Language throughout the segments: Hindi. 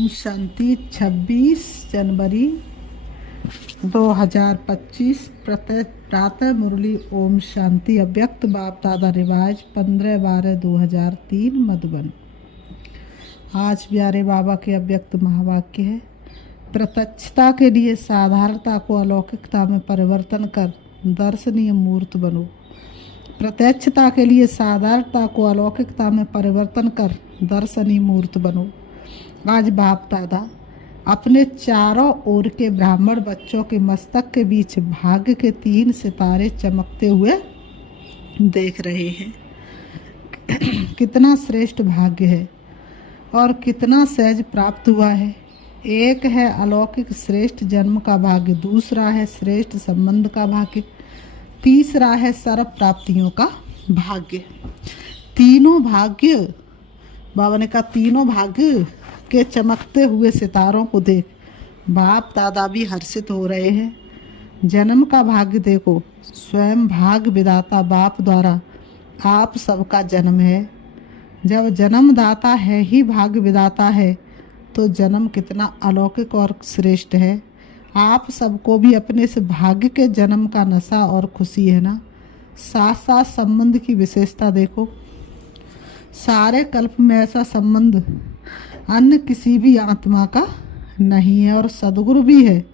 ओम शांति। 26 जनवरी 2025 प्रातः मुरली। ओम शांति। अव्यक्त बाप दादा रिवाज 15/12/2003 मधुबन। आज प्यारे बाबा के अव्यक्त महावाक्य है। प्रत्यक्षता के लिए साधारणता को अलौकिकता में परिवर्तन कर दर्शनीय मूर्त बनो। प्रत्यक्षता के लिए साधारणता को अलौकिकता में परिवर्तन कर दर्शनीय मूर्त बनो। आज बाप दादा अपने चारों ओर के ब्राह्मण बच्चों के मस्तक के बीच भाग्य के 3 सितारे चमकते हुए देख रहे हैं। कितना श्रेष्ठ भाग्य है और कितना सहज प्राप्त हुआ है। एक है अलौकिक श्रेष्ठ जन्म का भाग्य, दूसरा है श्रेष्ठ संबंध का भाग्य, तीसरा है सर्व प्राप्तियों का भाग्य। तीनों भाग्य, बाबा ने कहा, तीनों भाग्य के चमकते हुए सितारों को देख बाप दादा भी हर्षित हो रहे हैं। जन्म का भाग्य देखो, स्वयं भाग्य विदाता बाप द्वारा आप सबका जन्म है। जब जन्मदाता है ही भाग्य विदाता है तो जन्म कितना अलौकिक और श्रेष्ठ है। आप सबको भी अपने से भाग्य के जन्म का नशा और खुशी है ना। साथ साथ संबंध की विशेषता देखो, सारे कल्प में ऐसा संबंध अन्य किसी भी आत्मा का नहीं है और सदगुरु भी है।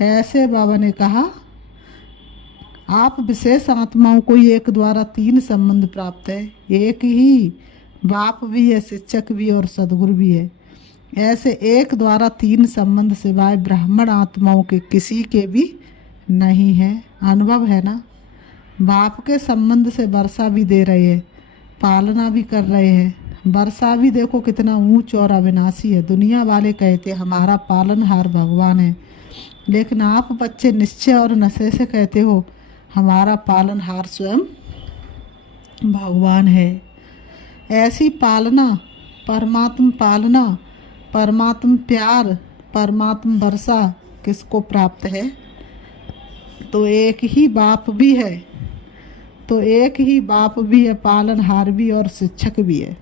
ऐसे बाबा ने कहा, आप विशेष आत्माओं को एक द्वारा 3 संबंध प्राप्त है। एक ही बाप भी है, शिक्षक भी और सदगुरु भी है। ऐसे एक द्वारा 3 संबंध सिवाय ब्राह्मण आत्माओं के किसी के भी नहीं है। अनुभव है ना। बाप के संबंध से वर्षा भी दे रहे हैं, पालना भी कर रहे हैं। वर्षा भी देखो कितना ऊंच और अविनाशी है। दुनिया वाले कहते हमारा पालनहार भगवान है, लेकिन आप बच्चे निश्चय और नशे से कहते हो हमारा पालनहार स्वयं भगवान है। ऐसी पालना, परमात्म पालना, परमात्म प्यार, परमात्म वर्षा किसको प्राप्त है? तो एक ही बाप भी है, तो एक ही बाप भी है, पालनहार भी और शिक्षक भी है।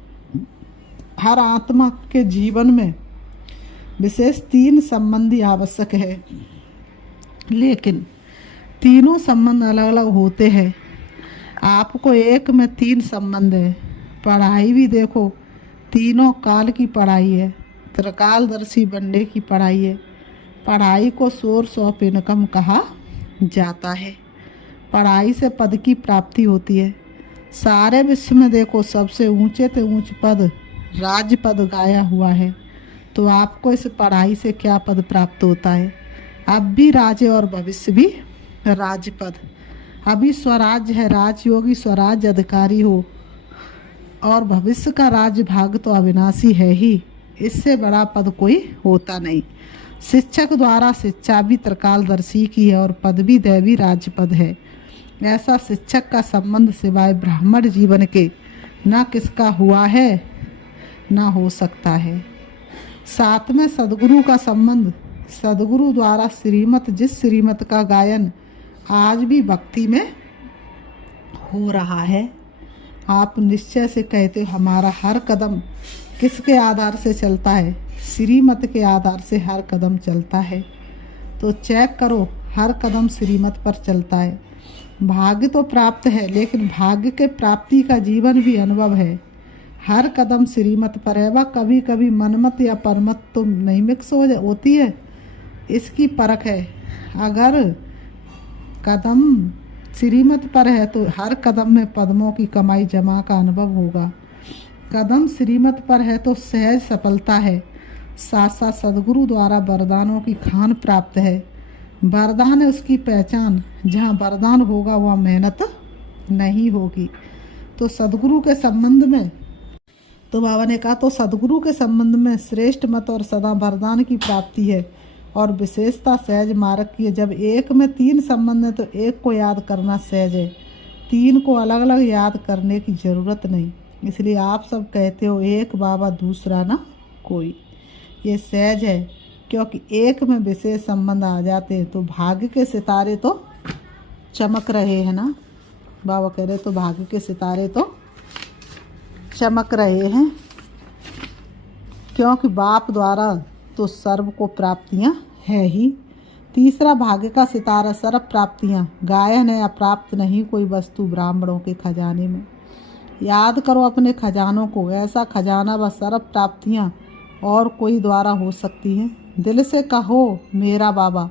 हर आत्मा के जीवन में विशेष 3 संबंधी आवश्यक है, लेकिन तीनों संबंध अलग अलग होते हैं। आपको एक में 3 संबंध है। पढ़ाई भी देखो, तीनों काल की पढ़ाई है, त्रिकालदर्शी बनने की पढ़ाई है। पढ़ाई को सोर्स ऑफ इनकम कहा जाता है। पढ़ाई से पद की प्राप्ति होती है। सारे विश्व में देखो सबसे ऊंचे से ऊंच पद राज्य पद गाया हुआ है। तो आपको इस पढ़ाई से क्या पद प्राप्त होता है? अब भी राज्य और भविष्य भी राज्य पद। अभी स्वराज्य है, राजयोगी स्वराज्य अधिकारी हो, और भविष्य का राज्य भाग तो अविनाशी है ही। इससे बड़ा पद कोई होता नहीं। शिक्षक द्वारा शिक्षा भी त्रिकालदर्शी की है और पद भी दैवी राज्य पद है। ऐसा शिक्षक का संबंध सिवाय ब्राह्मण जीवन के ना किसका हुआ है ना हो सकता है। साथ में सदगुरु का संबंध, सदगुरु द्वारा श्रीमत, जिस श्रीमत का गायन आज भी भक्ति में हो रहा है। आप निश्चय से कहते हमारा हर कदम किसके आधार से चलता है? श्रीमत के आधार से हर कदम चलता है। तो चेक करो, हर कदम श्रीमत पर चलता है। भाग्य तो प्राप्त है, लेकिन भाग्य के प्राप्ति का जीवन भी अनुभव है। हर कदम श्रीमत पर है। वह कभी कभी मनमत या परमत तो नहीं मिक्स होती है, इसकी परख है। अगर कदम श्रीमत पर है तो हर कदम में पद्मों की कमाई जमा का अनुभव होगा। कदम श्रीमत पर है तो सहज सफलता है। साथ साथ सदगुरु द्वारा वरदानों की खान प्राप्त है। वरदान है उसकी पहचान। जहाँ वरदान होगा वहाँ मेहनत नहीं होगी। तो सदगुरु के संबंध में, तो बाबा ने कहा, तो सदगुरु के संबंध में श्रेष्ठ मत और सदा वरदान की प्राप्ति है और विशेषता सहज मार्ग की है। जब एक में 3 संबंध है तो एक को याद करना सहज है, 3 को अलग अलग याद करने की जरूरत नहीं। इसलिए आप सब कहते हो एक बाबा दूसरा ना कोई। ये सहज है, क्योंकि एक में विशेष संबंध आ जाते हैं तो भाग्य के सितारे तो चमक रहे हैं ना। बाबा कह रहे तो भाग्य के सितारे तो चमक रहे हैं। क्योंकि बाप द्वारा तो सर्व को प्राप्तियां है ही। तीसरा, भाग्य का सितारा सर्व प्राप्तियां गायन है, अप्राप्त नहीं कोई वस्तु ब्राह्मणों के खजाने में। याद करो अपने खजानों को, ऐसा खजाना व सर्व प्राप्तियां और कोई द्वारा हो सकती हैं। दिल से कहो मेरा बाबा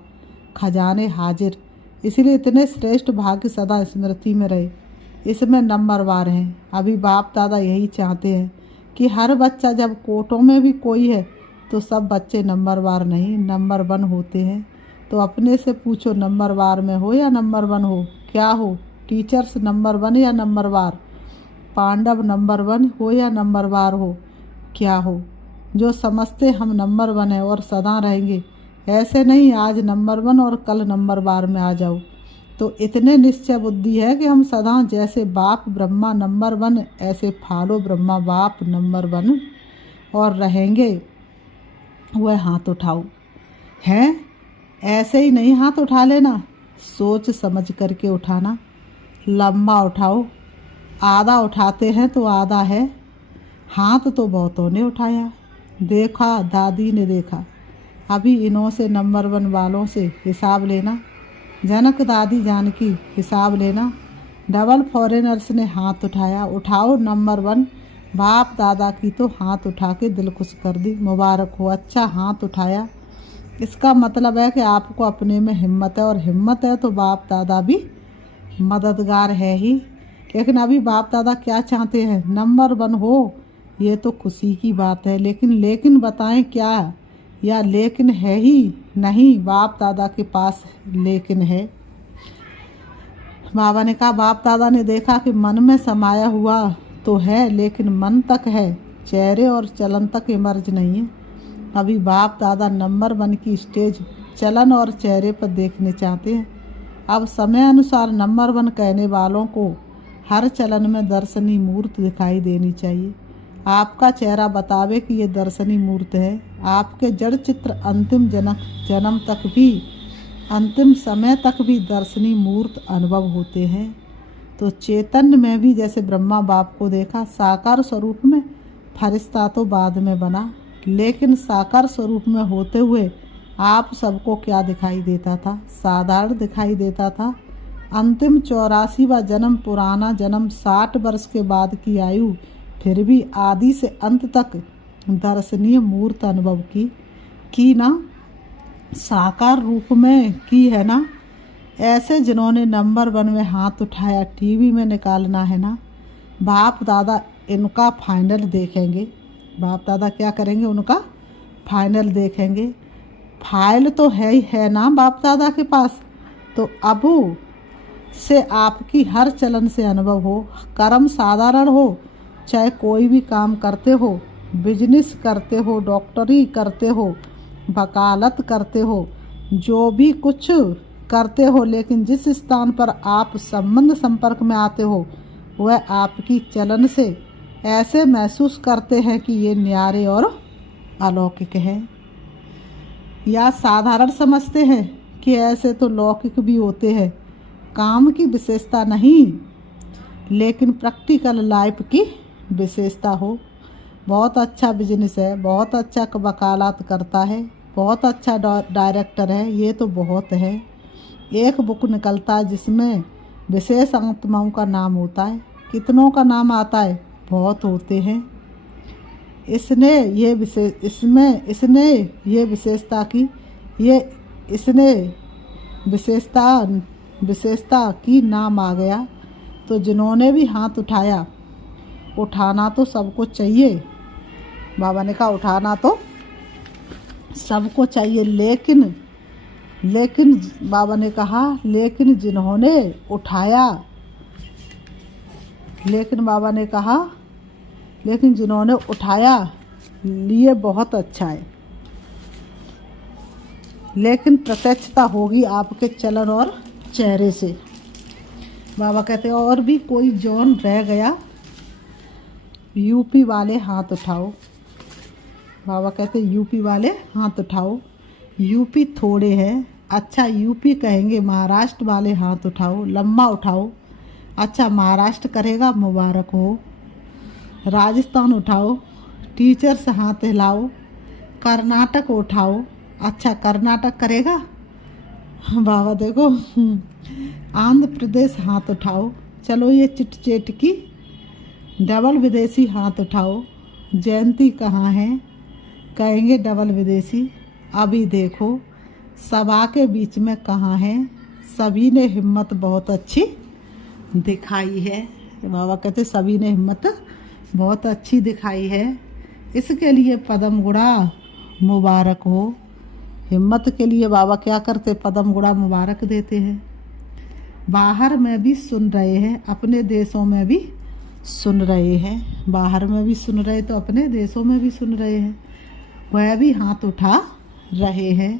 खजाने हाजिर। इसलिए इतने श्रेष्ठ भाग्य सदा स्मृति में रहे, इसमें नंबरवार हैं। अभी बाप दादा यही चाहते हैं कि हर बच्चा, जब कोटों में भी कोई है तो सब बच्चे नंबरवार नहीं नंबर 1 होते हैं। तो अपने से पूछो, नंबरवार में हो या नंबर 1 हो? क्या हो? टीचर्स नंबर 1 या नंबरवार? पांडव नंबर 1 हो या नंबरवार हो? क्या हो? जो समझते हम नंबर 1 है और सदा रहेंगे, ऐसे नहीं आज नंबर 1 और कल नंबरवार में आ जाओ। तो इतने निश्चय बुद्धि है कि हम सदा जैसे बाप ब्रह्मा नंबर 1, ऐसे फालो ब्रह्मा बाप नंबर 1 और रहेंगे। वह हाथ उठाओ। है ऐसे ही नहीं हाथ उठा लेना, सोच समझ करके उठाना। लंबा उठाओ, आधा उठाते हैं तो आधा है। हाथ तो बहुतों ने उठाया, देखा दादी ने देखा। अभी इन्हों से नंबर 1 वालों से हिसाब लेना, जनक दादी जानकी हिसाब लेना। डबल फॉरेनर्स ने हाथ उठाया। उठाओ नंबर 1 बाप दादा की तो हाथ उठा के दिल खुश कर दी। मुबारक हो, अच्छा हाथ उठाया। इसका मतलब है कि आपको अपने में हिम्मत है, और हिम्मत है तो बाप दादा भी मददगार है ही। लेकिन अभी बाप दादा क्या चाहते हैं? नंबर 1 हो। ये तो खुशी की बात है, लेकिन बताएं क्या? या लेकिन है ही नहीं? बाप दादा के पास लेकिन है। बाबा ने कहा, बाप दादा ने देखा कि मन में समाया हुआ तो है, लेकिन मन तक है, चेहरे और चलन तक इमर्ज नहीं है। अभी बाप दादा नंबर 1 की स्टेज चलन और चेहरे पर देखने चाहते हैं। अब समय अनुसार नंबर 1 कहने वालों को हर चलन में दर्शनी मूर्त दिखाई देनी चाहिए। आपका चेहरा बतावे कि ये दर्शनी मूर्त है। आपके जड़ चित्र अंतिम जन्म तक भी, अंतिम समय तक भी दर्शनी मूर्त अनुभव होते हैं। तो चैतन्य में भी जैसे ब्रह्मा बाप को देखा साकार स्वरूप में, फरिश्ता तो बाद में बना, लेकिन साकार स्वरूप में होते हुए आप सबको क्या दिखाई देता था? साधारण दिखाई देता था। अंतिम 84वां जन्म, पुराना जन्म, 60 वर्ष के बाद की आयु, फिर भी आदि से अंत तक दर्शनीय मूर्त अनुभव की ना, साकार रूप में की है ना। ऐसे जिन्होंने नंबर 1 में हाथ उठाया, टीवी में निकालना है ना। बाप दादा इनका फाइनल देखेंगे। बाप दादा क्या करेंगे? उनका फाइनल देखेंगे। फाइल तो है ही है ना बाप दादा के पास। तो अब से आपकी हर चलन से अनुभव हो, कर्म साधारण हो, चाहे कोई भी काम करते हो, बिजनेस करते हो, डॉक्टरी करते हो, वकालत करते हो, जो भी कुछ करते हो, लेकिन जिस स्थान पर आप संबंध संपर्क में आते हो वह आपकी चलन से ऐसे महसूस करते हैं कि ये न्यारे और अलौकिक है। या साधारण समझते हैं कि ऐसे तो लौकिक भी होते हैं। काम की विशेषता नहीं, लेकिन प्रैक्टिकल लाइफ की विशेषता हो। बहुत अच्छा बिजनेस है, बहुत अच्छा वकालत करता है, बहुत अच्छा डायरेक्टर है, ये तो बहुत है। एक बुक निकलता है जिसमें विशेष आत्माओं का नाम होता है। कितनों का नाम आता है? बहुत होते हैं। इसने ये विशेषता की नाम आ गया। तो जिन्होंने भी हाथ उठाया, उठाना तो सबको चाहिए। बाबा ने कहा उठाना तो सबको चाहिए, लेकिन बाबा ने कहा लेकिन जिन्होंने उठाया, लेकिन बाबा ने कहा लेकिन जिन्होंने उठाया लिए बहुत अच्छा है, लेकिन प्रत्यक्षता होगी आपके चलन और चेहरे से। बाबा कहते और भी कोई जौन रह गया, यूपी वाले हाथ उठाओ। बाबा कहते यूपी वाले हाथ उठाओ। यूपी थोड़े हैं, अच्छा यूपी कहेंगे। महाराष्ट्र वाले हाथ उठाओ, लम्बा उठाओ। अच्छा महाराष्ट्र करेगा, मुबारक हो। राजस्थान उठाओ, टीचर्स हाथ हिलाओ। कर्नाटक उठाओ। अच्छा कर्नाटक करेगा बाबा देखो। आंध्र प्रदेश हाथ उठाओ। चलो ये चिट चेट की डबल विदेशी हाथ उठाओ। जयंती कहाँ है? कहेंगे डबल विदेशी। अभी देखो सभा के बीच में कहाँ है? सभी ने हिम्मत बहुत अच्छी दिखाई है। बाबा कहते सभी ने हिम्मत बहुत अच्छी दिखाई है, इसके लिए पदम गुड़ा मुबारक हो। हिम्मत के लिए बाबा क्या करते? पदम गुड़ा मुबारक देते हैं। बाहर में भी सुन रहे हैं, अपने देशों में भी सुन रहे हैं। बाहर में भी सुन रहे तो अपने देशों में भी सुन रहे हैं, वह भी हाथ उठा रहे हैं।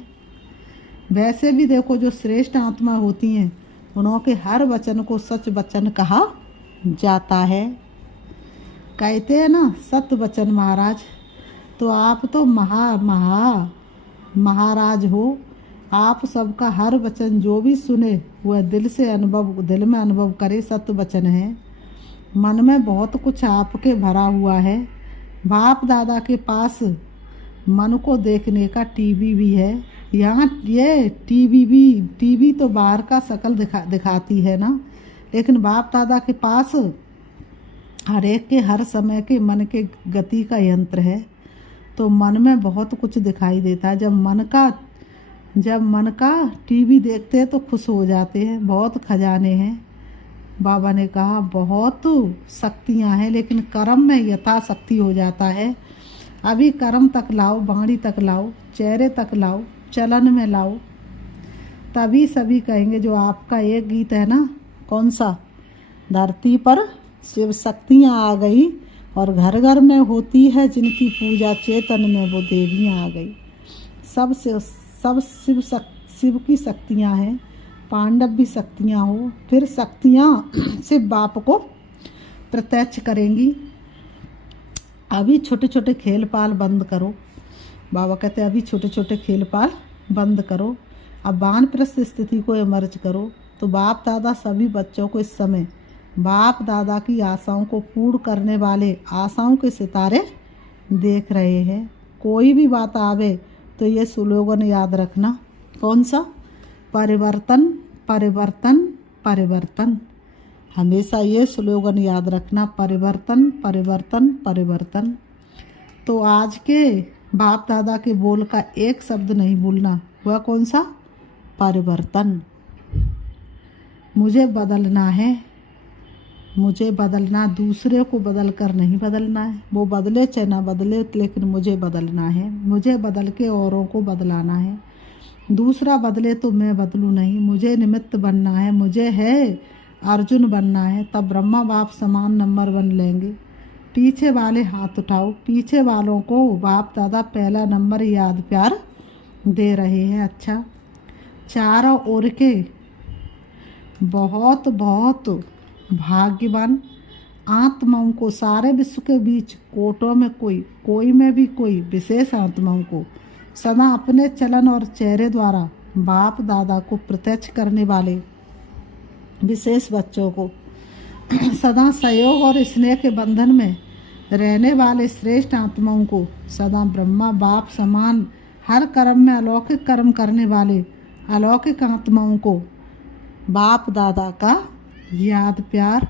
वैसे भी देखो जो श्रेष्ठ आत्मा होती हैं उनके हर वचन को सच वचन कहा जाता है। कहते हैं ना सत्य वचन महाराज। तो आप तो महाराज हो। आप सबका हर वचन जो भी सुने वह दिल में अनुभव करे, सत्य वचन है। मन में बहुत कुछ आपके भरा हुआ है। बाप दादा के पास मन को देखने का टीवी भी है। यहाँ ये टीवी तो बाहर का शकल दिखाती है ना, लेकिन बाप दादा के पास हर एक के हर समय के मन के गति का यंत्र है। तो मन में बहुत कुछ दिखाई देता है। जब मन का टीवी देखते हैं तो खुश हो जाते हैं। बहुत खजाने हैं। बाबा ने कहा बहुत शक्तियाँ हैं, लेकिन कर्म में यथाशक्ति हो जाता है। अभी कर्म तक लाओ, बाणी तक लाओ, चेहरे तक लाओ, चलन में लाओ, तभी सभी कहेंगे। जो आपका एक गीत है ना, कौन सा? धरती पर शिव शक्तियाँ आ गई और घर घर में होती है जिनकी पूजा, चेतन में वो देवियाँ आ गई। सब शिव की शक्तियाँ हैं। पांडव भी शक्तियाँ हो, फिर शक्तियाँ शिव बाप को प्रत्यक्ष करेंगी। अभी छोटे छोटे खेल पाल बंद करो। बाबा कहते हैं अभी छोटे छोटे खेल पाल बंद करो। अब वानप्रस्थ स्थिति को इमर्ज करो। तो बाप दादा सभी बच्चों को इस समय बाप दादा की आशाओं को पूर्ण करने वाले आशाओं के सितारे देख रहे हैं। कोई भी बात आवे तो ये स्लोगन याद रखना। कौन सा? परिवर्तन परिवर्तन परिवर्तन। हमेशा ये स्लोगन याद रखना, परिवर्तन परिवर्तन परिवर्तन। तो आज के बाप दादा के बोल का एक शब्द नहीं भूलना। वह कौन सा? परिवर्तन। मुझे बदलना है, मुझे बदलना, दूसरे को बदल कर नहीं बदलना है। वो बदले चाहे ना बदले, लेकिन मुझे बदलना है। मुझे बदल के औरों को बदलाना है। दूसरा बदले तो मैं बदलूं नहीं। मुझे निमित्त बनना है। मुझे है अर्जुन बनना है, तब ब्रह्मा बाप समान नंबर 1 लेंगे। पीछे वाले हाथ उठाओ। पीछे वालों को बाप दादा पहला नंबर याद प्यार दे रहे हैं। अच्छा, चारों ओर के बहुत बहुत भाग्यवान आत्माओं को, सारे विश्व के बीच कोटों में कोई में भी कोई विशेष आत्माओं को सदा अपने चलन और चेहरे द्वारा बाप दादा को प्रत्यक्ष करने वाले विशेष बच्चों को, सदा सहयोग और स्नेह के बंधन में रहने वाले श्रेष्ठ आत्माओं को, सदा ब्रह्मा बाप समान हर कर्म में अलौकिक कर्म करने वाले अलौकिक आत्माओं को बाप दादा का याद प्यार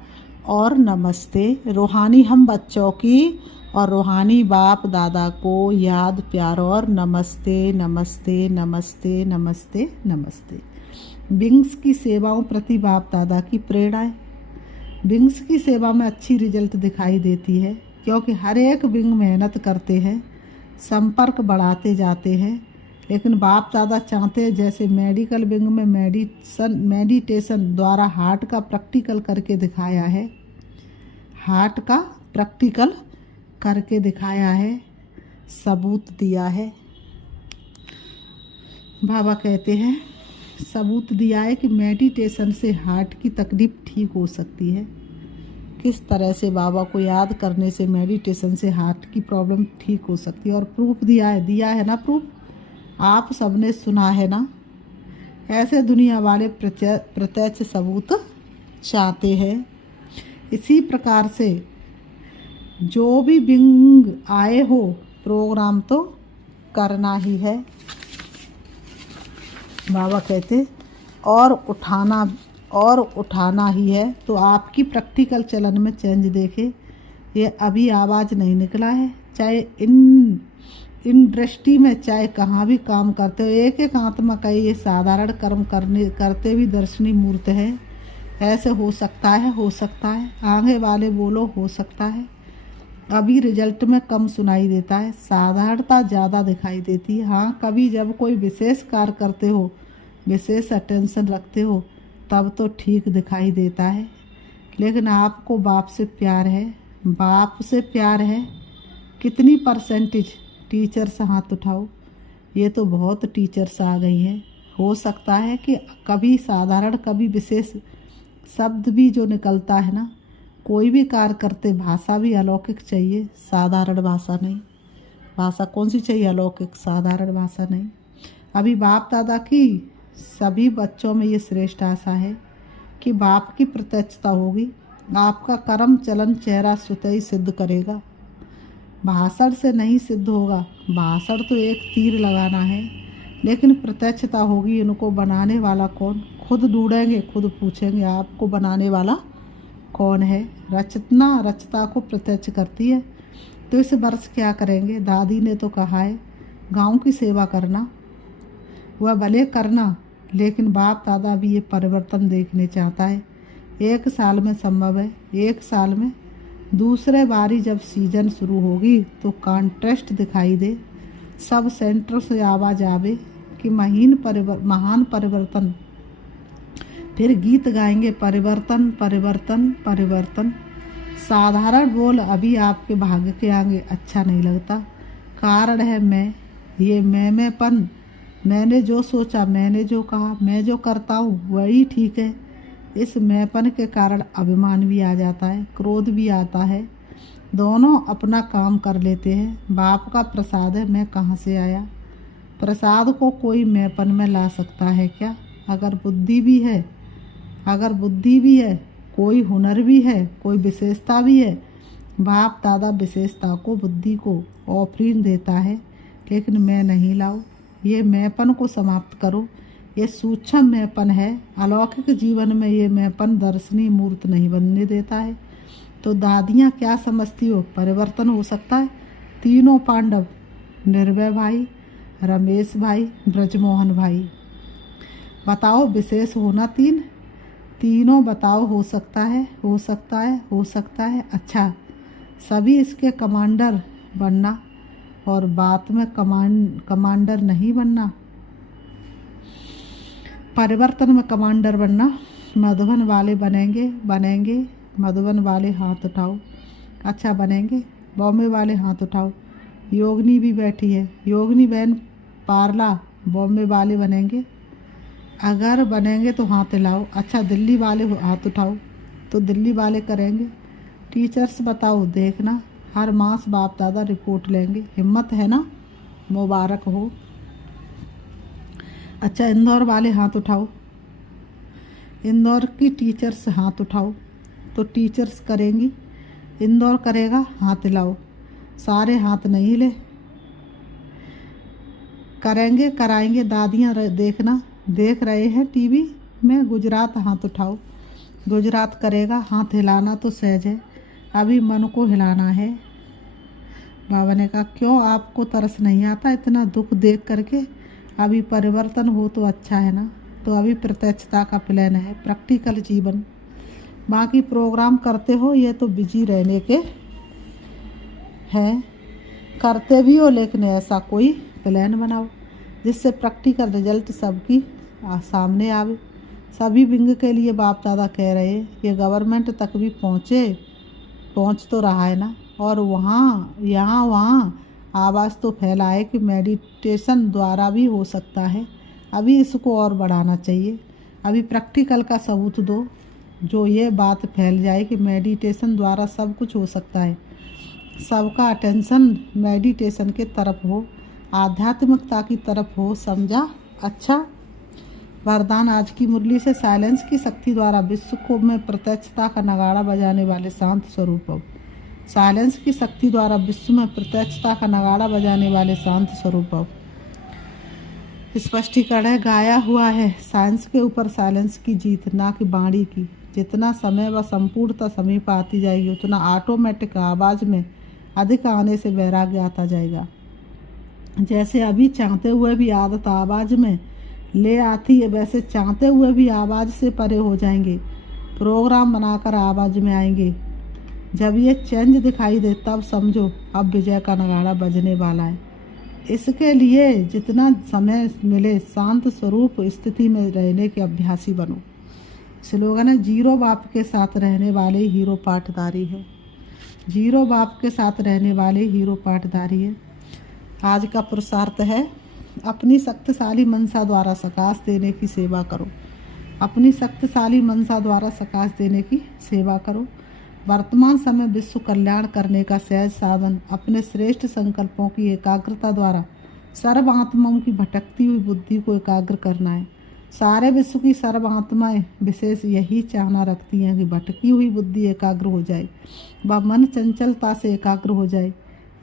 और नमस्ते। रूहानी हम बच्चों की और रूहानी बाप दादा को याद प्यार और नमस्ते नमस्ते नमस्ते नमस्ते नमस्ते। विंग्स की सेवाओं प्रति बाप दादा की प्रेरणाएं। विंग्स की सेवा में अच्छी रिजल्ट दिखाई देती है, क्योंकि हर एक विंग मेहनत करते हैं, संपर्क बढ़ाते जाते हैं। लेकिन बाप दादा चाहते हैं जैसे मेडिकल विंग में मेडिटेशन द्वारा हार्ट का प्रैक्टिकल करके दिखाया है, हार्ट का प्रैक्टिकल करके दिखाया है, सबूत दिया है। बाबा कहते हैं सबूत दिया है कि मेडिटेशन से हार्ट की तकलीफ ठीक हो सकती है। किस तरह से बाबा को याद करने से मेडिटेशन से हार्ट की प्रॉब्लम ठीक हो सकती है। और प्रूफ दिया है ना, प्रूफ आप सबने सुना है ना। ऐसे दुनिया वाले प्रत्यक्ष सबूत चाहते हैं। इसी प्रकार से जो भी विंग आए हो प्रोग्राम तो करना ही है। बाबा कहते और उठाना ही है। तो आपकी प्रैक्टिकल चलन में चेंज देखे। ये अभी आवाज़ नहीं निकला है, चाहे इन दृष्टि में चाहे कहाँ भी काम करते हो, एक एक आत्मा का ये साधारण कर्म करते भी दर्शनी मूर्त है। ऐसे हो सकता है आगे वाले बोलो हो सकता है। अभी रिजल्ट में कम सुनाई देता है, साधारणता ज़्यादा दिखाई देती है। हाँ, कभी जब कोई विशेष कार्य करते हो, विशेष अटेंशन रखते हो, तब तो ठीक दिखाई देता है। लेकिन आपको बाप से प्यार है। कितनी परसेंटेज? टीचर्स हाथ उठाओ। ये तो बहुत टीचर्स आ गई हैं। हो सकता है कि कभी साधारण कभी विशेष शब्द भी जो निकलता है ना, कोई भी कार्य करते भाषा भी अलौकिक चाहिए, साधारण भाषा नहीं। भाषा कौन सी चाहिए? अलौकिक, साधारण भाषा नहीं। अभी बाप दादा की सभी बच्चों में ये श्रेष्ठ आशा है कि बाप की प्रत्यक्षता होगी। आपका कर्म चलन चेहरा स्वतः ही सिद्ध करेगा। भाषण से नहीं सिद्ध होगा। भाषण तो एक तीर लगाना है, लेकिन प्रत्यक्षता होगी। इनको बनाने वाला कौन? खुद ढूंढेंगे, खुद पूछेंगे आपको बनाने वाला कौन है। रचता को प्रत्यक्ष करती है। तो इस वर्ष क्या करेंगे? दादी ने तो कहा है गांव की सेवा करना, वह भले करना, लेकिन बाप दादा भी ये परिवर्तन देखने चाहता है। 1 साल में संभव है, 1 साल में। दूसरे बारी जब सीजन शुरू होगी तो कॉन्ट्रास्ट दिखाई दे, सब सेंटर से आवाज़ आवे कि महान परिवर्तन। फिर गीत गाएंगे परिवर्तन परिवर्तन परिवर्तन। साधारण बोल अभी आपके भाग्य के आगे अच्छा नहीं लगता। कारण है ये मैंपन। मैंने जो सोचा, मैंने जो कहा, मैं जो करता हूँ वही ठीक है। इस मैंपन के कारण अभिमान भी आ जाता है, क्रोध भी आता है। दोनों अपना काम कर लेते हैं। बाप का प्रसाद है, मैं कहाँ से आया? प्रसाद को कोई मैंपन में ला सकता है क्या? अगर बुद्धि भी है, कोई हुनर भी है, कोई विशेषता भी है। बाप दादा विशेषता को, बुद्धि को ऑफरिंग देता है, लेकिन मैं नहीं लाऊं। ये मैंपन को समाप्त करो। ये सूक्ष्म मैंपन है। अलौकिक जीवन में ये मैंपन दर्शनीय मूर्त नहीं बनने देता है। तो दादियाँ क्या समझती हो? परिवर्तन हो सकता है। तीनों पांडव, निर्भय भाई, रमेश भाई, ब्रजमोहन भाई, बताओ विशेष होना तीनों बताओ। हो सकता है। अच्छा, सभी इसके कमांडर बनना और बात में कमांडर नहीं बनना। परिवर्तन में कमांडर बनना। मधुबन वाले बनेंगे। मधुबन वाले हाथ उठाओ। अच्छा, बनेंगे। बॉम्बे वाले हाथ उठाओ। योगिनी भी बैठी है, योगिनी बहन पारला, बॉम्बे वाले बनेंगे। अगर बनेंगे तो हाथ हिलाओ। अच्छा, दिल्ली वाले हाथ उठाओ, तो दिल्ली वाले करेंगे। टीचर्स बताओ, देखना हर मास बाप दादा रिपोर्ट लेंगे। हिम्मत है ना? मुबारक हो। अच्छा, इंदौर वाले हाथ उठाओ। इंदौर की टीचर्स हाथ उठाओ, तो टीचर्स करेंगी। इंदौर करेगा, हाथ हिलाओ। सारे हाथ नहीं हिले, करेंगे, कराएंगे। दादियाँ देखना, देख रहे हैं टीवी में। गुजरात हाथ उठाओ। गुजरात करेगा, हाथ हिलाना तो सहज है, अभी मन को हिलाना है। बाबा ने कहा, क्यों आपको तरस नहीं आता इतना दुख देख करके? अभी परिवर्तन हो तो अच्छा है ना। तो अभी प्रत्यक्षता का प्लान है, प्रैक्टिकल जीवन। बाकी प्रोग्राम करते हो, ये तो बिजी रहने के हैं। करते भी हो, लेकिन ऐसा कोई प्लान बनाओ जिससे प्रैक्टिकल रिजल्ट सबकी सामने आवे। सभी विंग के लिए बाप दादा कह रहे हैं, ये गवर्नमेंट तक भी पहुँच तो रहा है ना। और वहाँ आवाज़ तो फैलाए कि मेडिटेशन द्वारा भी हो सकता है। अभी इसको और बढ़ाना चाहिए। अभी प्रैक्टिकल का सबूत दो, जो ये बात फैल जाए कि मेडिटेशन द्वारा सब कुछ हो सकता है। सबका अटेंशन मेडिटेशन के तरफ हो, आध्यात्मिकता की तरफ हो, समझा? अच्छा, वरदान आज की मुरली से साइलेंस की शक्ति द्वारा विश्व को में प्रत्यक्षता का नगाड़ा बजाने वाले शांत स्वरूप हो। साइलेंस की शक्ति द्वारा विश्व में प्रत्यक्षता का नगाड़ा बजाने वाले शांत स्वरूप भव। स्पष्टीकरण है, गाया हुआ है साइंस के ऊपर साइलेंस की जीत, ना कि वाणी की। जितना समय व संपूर्णता समीप आती जाएगी उतना ऑटोमेटिक आवाज़ में अधिक आने से वैराग्य आता जाएगा। जैसे अभी चाहते हुए भी आदत आवाज़ में ले आती है, वैसे चाहते हुए भी आवाज़ से परे हो जाएंगे, प्रोग्राम बनाकर आवाज़ में आएंगे। जब ये चेंज दिखाई दे तब समझो अब विजय का नगाड़ा बजने वाला है। इसके लिए जितना समय मिले शांत स्वरूप स्थिति में रहने के अभ्यासी बनो। स्लोगन है, जीरो बाप के साथ रहने वाले हीरो पाठधारी है। जीरो बाप के साथ रहने वाले हीरो पाठधारी है। आज का पुरुषार्थ है, अपनी शक्तिशाली मनसा द्वारा सकाश देने की सेवा करो। अपनी शक्तिशाली मनसा द्वारा सकाश देने की सेवा करो। वर्तमान समय विश्व कल्याण करने का सहज साधन अपने श्रेष्ठ संकल्पों की एकाग्रता द्वारा सर्व आत्माओं की भटकती हुई बुद्धि को एकाग्र करना है। सारे विश्व की सर्व आत्माएं विशेष यही चाहना रखती हैं कि भटकी हुई बुद्धि एकाग्र हो जाए, वह मन चंचलता से एकाग्र हो जाए।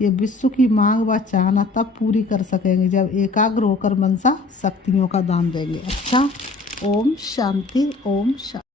ये विश्व की मांग व चाहना तब पूरी कर सकेंगे जब एकाग्र होकर मनसा शक्तियों का दान देंगे। अच्छा, ओम शांति, ओम शांति।